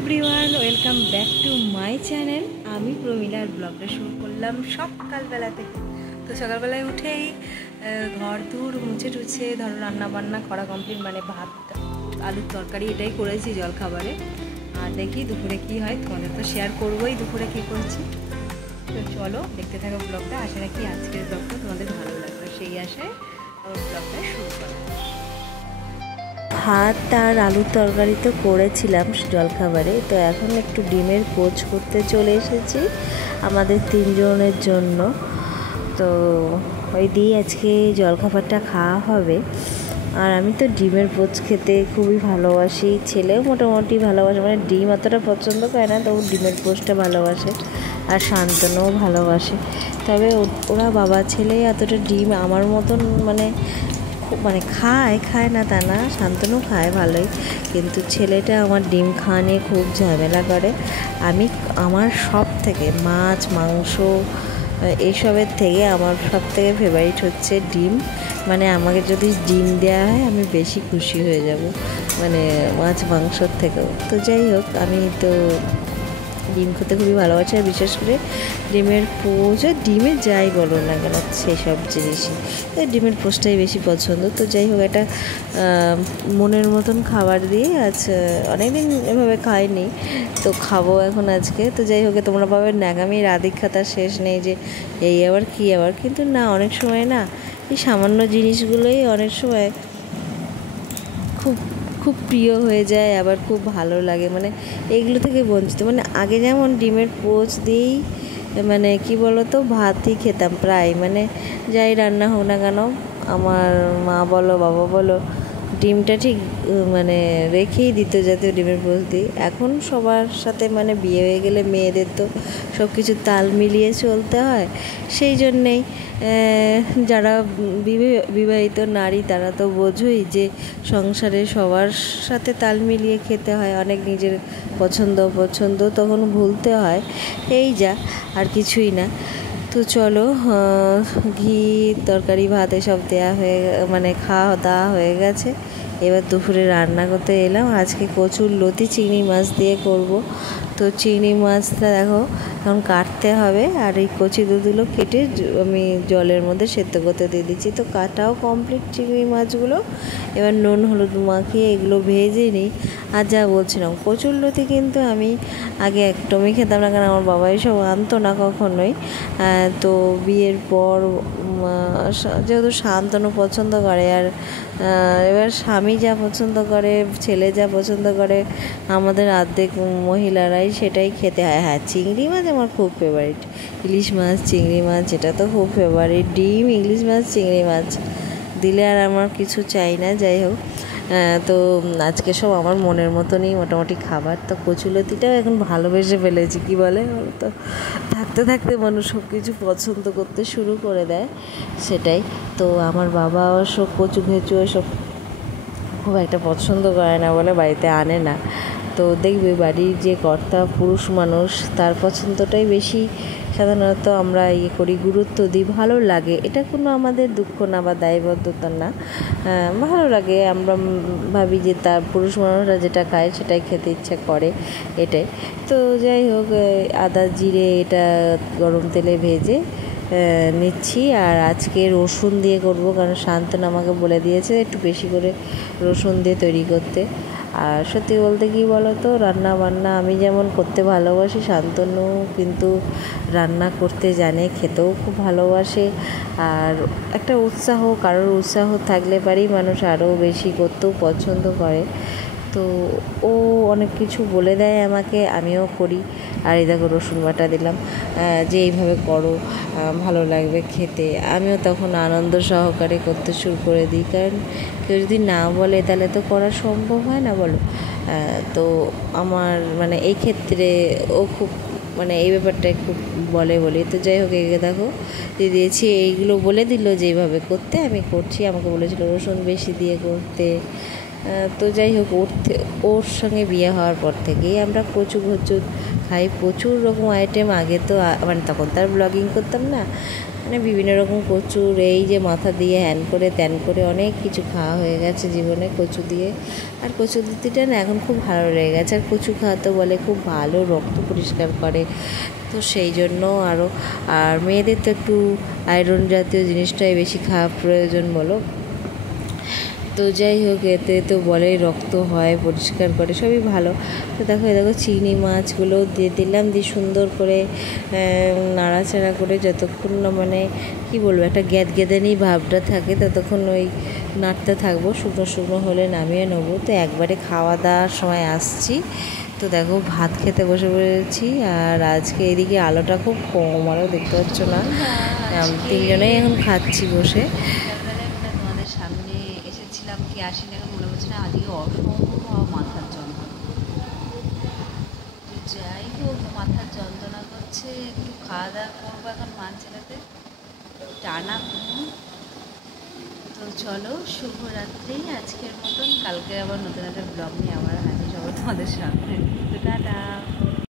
Everyone, welcome back to my channel. আমি প্রমিলার ব্লগটা শুরু করলাম সকালবেলা থেকে। তো সকালবেলায় উঠেই ঘর দূর মুছে টুছে ধরো রান্না বান্না করা কমপ্লিট, মানে ভাত আলুর তরকারি এটাই করেছি জলখাবারে। আর দেখি দুপুরে কি হয়, তোমাদের তো শেয়ার করবোই দুপুরে কী করছি। তো চলো দেখতে থাকো ব্লগটা। আশা রাখি আজকের ব্লগটা তোমাদের ভালো লাগবে, সেই আশায় আমার ব্লগটা শুরু করা। ভাত আর আলুর তরকারি তো করেছিলাম জলখাবারে, তো এখন একটু ডিমের পোচ করতে চলে এসেছি আমাদের 3 জনের জন্য। তো ওই দিয়ে আজকে জলখাবারটা খাওয়া হবে। আর আমি তো ডিমের পোচ খেতে খুবই ভালোবাসি, ছেলেও মোটামুটি ভালোবাসে, মানে ডিম অতটা পছন্দ করে না, তবু ডিমের পোচটা ভালোবাসে। আর শান্তনুও ভালোবাসে, তবে ওরা বাবা ছেলে এতটা ডিম আমার মতন মানে খায় না তা না, শান্তনু খায় ভালোই, কিন্তু ছেলেটা আমার ডিম খাওয়া নিয়ে খুব ঝামেলা করে। আমার সব থেকে মাছ মাংস এইসবের থেকে আমার সব থেকে ফেভারিট হচ্ছে ডিম। মানে আমাকে যদি ডিম দেওয়া হয় আমি বেশি খুশি হয়ে যাব, মানে মাছ মাংসর থেকেও। তো যাই হোক, আমি তো ডিম খেতে খুবই ভালোবাসি, আর বিশেষ করে ডিমের পোচ, ডিমের যাই বলো না কেন সেই সব জিনিসই, ডিমের পোচটাই বেশি পছন্দ। তো যাই হোক, একটা মনের মতন খাবার দিয়ে আজ অনেকদিন এভাবে খাইনি, তো খাবো এখন আজকে। তো যাই হোক, তোমরা পাবে ন্যাকামির আদিক্ষাতার শেষ নেই যে এই আবার কী আবার, কিন্তু না, অনেক সময় না এই সামান্য জিনিসগুলোই অনেক সময় খুব খুব প্রিয় হয়ে যায়, আবার খুব ভালো লাগে, মানে এগুলো থেকে বঞ্চিত। মানে আগে যেমন ডিমের পোচ দিয়েই মানে কি বলো তো ভাতই খেতাম প্রায়, মানে যাই রান্না হোক না কেন, আমার মা বলো বাবা বলো ডিমটা ঠিক মানে রেখেই দিত যাতে ডিমের পোচ দিই। এখন সবার সাথে মানে বিয়ে হয়ে গেলে মেয়েদের তো সব কিছু তাল মিলিয়ে চলতে হয়, সেই জন্যেই যারা বিবাহিত নারী তারা তো বোঝোই যে সংসারে সবার সাথে তাল মিলিয়ে খেতে হয়, অনেক নিজের পছন্দ তখন ভুলতে হয়, এই যা, আর কিছুই না। তো চলো, ঘি তরকারি ভাত এসব দেওয়া হয়ে মানে খাওয়া দাওয়া হয়ে গেছে। এবার দুপুরে রান্না করতে এলাম। আজকে কচুর লতি চিংড়ি মাছ দিয়ে করব। তো চিংড়ি মাছটা দেখো এখন কাটতে হবে, আর এই কচি দুধগুলো কেটে আমি জলের মধ্যে সেদ্ধ করতে দিয়ে দিচ্ছি। তো কাটাও কমপ্লিট চিংড়ি মাছগুলো, এবার নুন হলুদ মাখিয়ে এগুলো ভেজে নিই। আর যা বলছিলাম, কচুর লতি কিন্তু আমি আগে একদমই খেতাম না, কারণ আমার বাবা এসব আনতো না কখনোই। তো বিয়ের পর যেহেতু শান্তনু পছন্দ করে, আর এবার স্বামী যা পছন্দ করে, ছেলে যা পছন্দ করে, আমাদের অর্ধেক মহিলারাই সেটাই খেতে হয়। হ্যাঁ, চিংড়ি মাছ আমার খুব ফেভারিট, ইলিশ মাছ চিংড়ি মাছ এটা তো খুব ফেভারিট। ডিম ইলিশ মাছ চিংড়ি মাছ দিলে আর আমার কিছু চাই না। যাই হোক, তো আজকে সব আমার মনের মতনই মোটামুটি খাবার। তো কচুলতিটাও এখন ভালোবেসে ফেলেছি, কি বলে তো থাকতে থাকতে মানুষ সব কিছু পছন্দ করতে শুরু করে দেয়, সেটাই। তো আমার বাবা অবশ্য কচু ঘেঁচু এসব খুব একটা পছন্দ করে না বলে বাড়িতে আনে না। তো দেখবে বাড়ির যে কর্তা পুরুষ মানুষ, তার পছন্দটাই বেশি সাধারণত আমরা করি, গুরুত্ব দিই, ভালো লাগে। এটা কোনো আমাদের দুঃখ না বা দায়বদ্ধতা না, ভালো লাগে। আমরা ভাবি যে তার পুরুষ মানুষরা যেটা খায় সেটাই খেতে ইচ্ছা করে, এটাই। তো যাই হোক, আদা জিরে এটা গরম তেলে ভেজে নিচ্ছি। আর আজকে রসুন দিয়ে করব, কারণ শান্তনু আমাকে বলে দিয়েছে একটু বেশি করে রসুন দিয়ে তৈরি করতে। আর সত্যি বলতে কি বলো তো, রান্না বান্না আমি যেমন করতে ভালোবাসি, শান্তনু কিন্তু রান্না করতে জানে, খেতেও খুব ভালোবাসে। আর একটা উৎসাহ, কারোর উৎসাহ থাকলে পারেই মানুষ আরও বেশি করতেও পছন্দ করে। তো ও অনেক কিছু বলে দেয় আমাকে, আমিও করি। আর এই দেখো রসুন বাটা দিলাম, যে এইভাবে করো ভালো লাগবে খেতে, আমিও তখন আনন্দ সহকারে করতে শুরু করে দিই, কারণ কেউ যদি না বলে তাহলে তো করা সম্ভব হয় না, বলো। তো আমার মানে এই ক্ষেত্রে ও খুব মানে এই ব্যাপারটাই খুব বলি। তো যাই হোক, এগিয়ে দেখো দিয়ে দিয়েছি, এইগুলো বলে দিল যে এইভাবে করতে, আমি করছি। আমাকে বলেছিল রসুন বেশি দিয়ে করতে। তো যাই হোক, ওর সঙ্গে বিয়ে হওয়ার পর থেকেই আমরা কচু খাই, প্রচুর রকম আইটেম। আগে তো মানে তখন তার ব্লগিং করতাম না, মানে বিভিন্ন রকম কচুর এই যে মাথা দিয়ে হ্যান করে ত্যান করে অনেক কিছু খাওয়া হয়ে গেছে জীবনে কচু দিয়ে। আর কচু দুটিটা না এখন খুব ভালো লেগে গেছে। আর কচু খাওয়াতে বলে খুব ভালো, রক্ত পরিষ্কার করে, তো সেই জন্য আরও। আর মেয়েদের তো একটু আয়রন জাতীয় জিনিসটাই বেশি খাওয়া প্রয়োজন বলো। তো যাই হোক, এতে তো বলে রক্ত হয়, পরিষ্কার করে, সবই ভালো। তো দেখো দেখো চিংড়ি মাছগুলো দিয়ে দিলাম, দিয়ে সুন্দর করে নাড়াচাড়া করে যতক্ষণ না মানে কি বলবো একটা গ্যাদগ্যাদানি ভাবটা থাকে ততক্ষণ ওই নাড়তে থাকবো। শুকনো শুকনো হলে নামিয়ে নেবো। তো একবারে খাওয়া দাওয়ার সময় আসছি। তো দেখো ভাত খেতে বসে পড়েছি। আর আজকে এদিকে আলোটা খুব কম, আরও দেখতে পাচ্ছ না, তিনজনেই এখন খাচ্ছি বসে। তোমাদের সামনে এসেছিলাম কি আসিনি এখন মনে হচ্ছে না, আজকে অসম্ভব মাথার যন্ত্রণা। যাই হোক, মাথার যন্ত্রণা করছে, একটু খাওয়া দাওয়া করবো এখন মাছ ছেলেতে টানা ঘুম। তো চলো, শুভরাত্রি আজকের মতন। কালকে আবার নতুন একটা ব্লগ নিয়ে আবার হাজির হবো তোমাদের সামনে।